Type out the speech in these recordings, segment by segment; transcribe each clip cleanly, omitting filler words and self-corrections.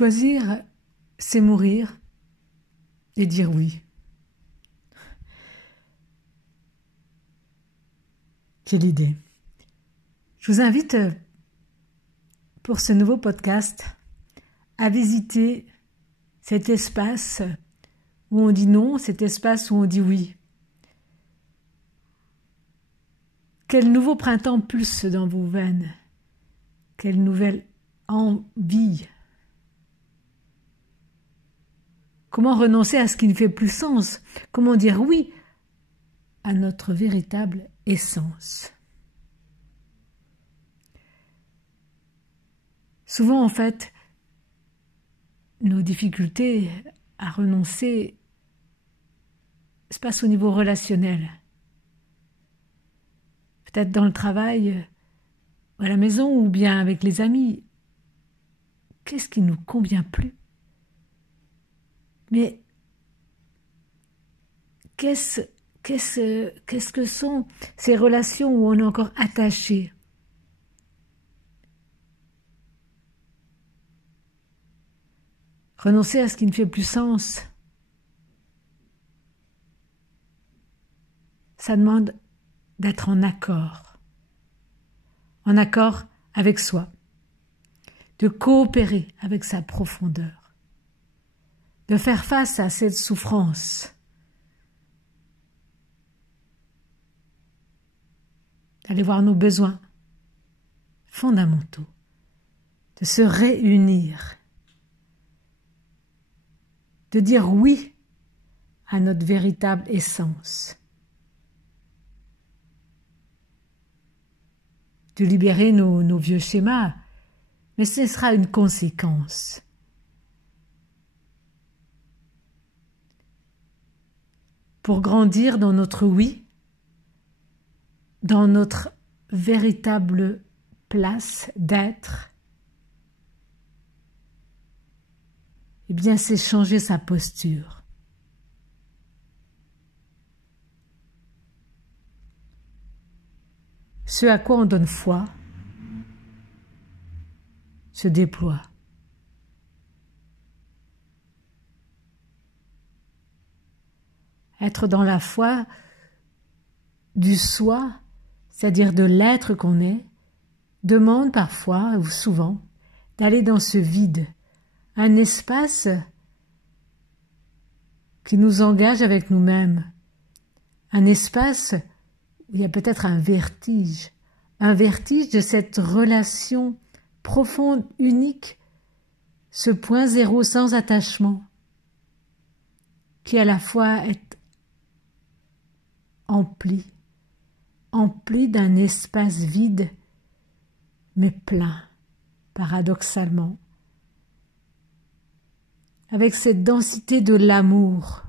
Choisir, c'est mourir et dire oui. Quelle idée. Je vous invite pour ce nouveau podcast à visiter cet espace où on dit non, cet espace où on dit oui. Quel nouveau printemps pulse dans vos veines? Quelle nouvelle envie? Comment renoncer à ce qui ne fait plus sens? Comment dire oui à notre véritable essence? Souvent, en fait, nos difficultés à renoncer se passent au niveau relationnel. Peut-être dans le travail, à la maison ou bien avec les amis. Qu'est-ce qui ne nous convient plus? Mais qu'est-ce que sont ces relations où on est encore attaché? Renoncer à ce qui ne fait plus sens, ça demande d'être en accord avec soi, de coopérer avec sa profondeur, de faire face à cette souffrance, d'aller voir nos besoins fondamentaux, de se réunir, de dire oui à notre véritable essence, de libérer nos vieux schémas, mais ce sera une conséquence. Pour grandir dans notre oui, dans notre véritable place d'être, eh bien, c'est changer sa posture. Ce à quoi on donne foi se déploie. Être dans la foi du soi, c'est-à-dire de l'être qu'on est, demande parfois ou souvent d'aller dans ce vide, un espace qui nous engage avec nous-mêmes, un espace où il y a peut-être un vertige de cette relation profonde, unique, ce point zéro sans attachement, qui à la fois est empli d'un espace vide, mais plein, paradoxalement, avec cette densité de l'amour,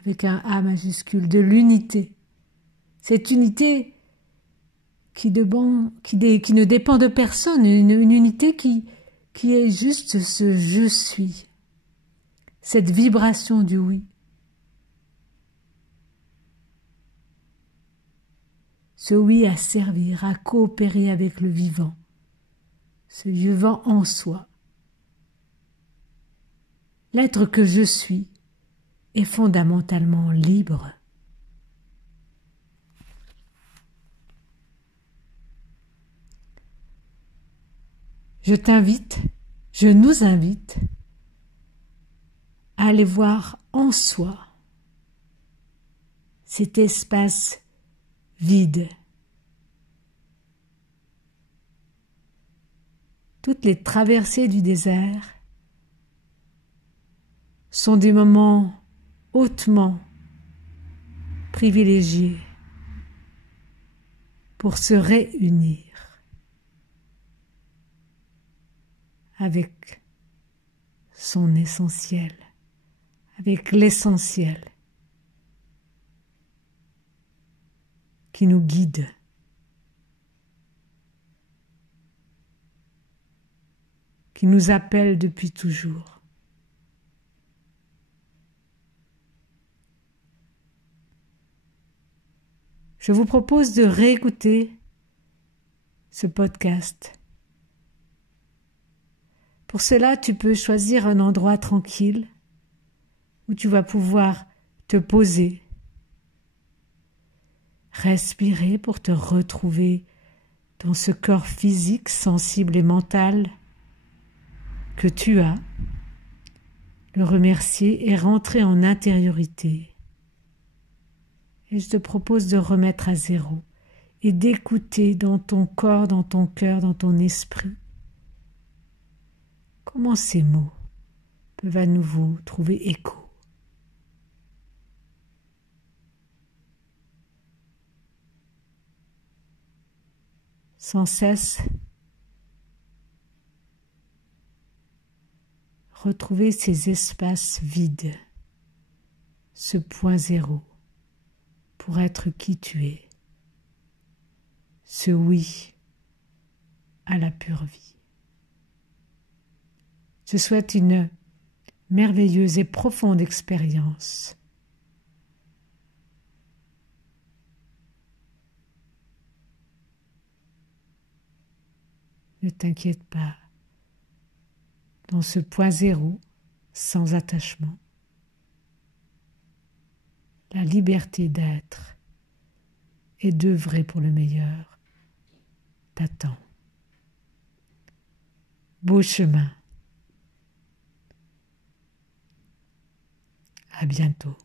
avec un A majuscule, de l'unité. Cette unité qui ne dépend de personne, une unité qui est juste ce « je suis », cette vibration du oui. Ce oui à servir, à coopérer avec le vivant, ce vivant en soi. L'être que je suis est fondamentalement libre. Je nous invite à aller voir en soi cet espace vide. Toutes les traversées du désert sont des moments hautement privilégiés pour se réunir avec son essentiel, avec l'essentiel qui nous guide. Qui nous appelle depuis toujours. Je vous propose de réécouter ce podcast Pour cela, tu peux choisir un endroit tranquille où tu vas pouvoir te poser, respirer pour te retrouver dans ce corps physique, sensible et mental que tu as, le remercier et rentrer en intériorité. Et je te propose de remettre à zéro et d'écouter dans ton corps, dans ton cœur, dans ton esprit, comment ces mots peuvent à nouveau trouver écho. Sans cesse, retrouver ces espaces vides, ce point zéro, pour être qui tu es, ce oui à la pure vie. Je souhaite une merveilleuse et profonde expérience. Ne t'inquiète pas, dans ce point zéro, sans attachement, la liberté d'être et d'œuvrer pour le meilleur t'attend. Beau chemin. À bientôt.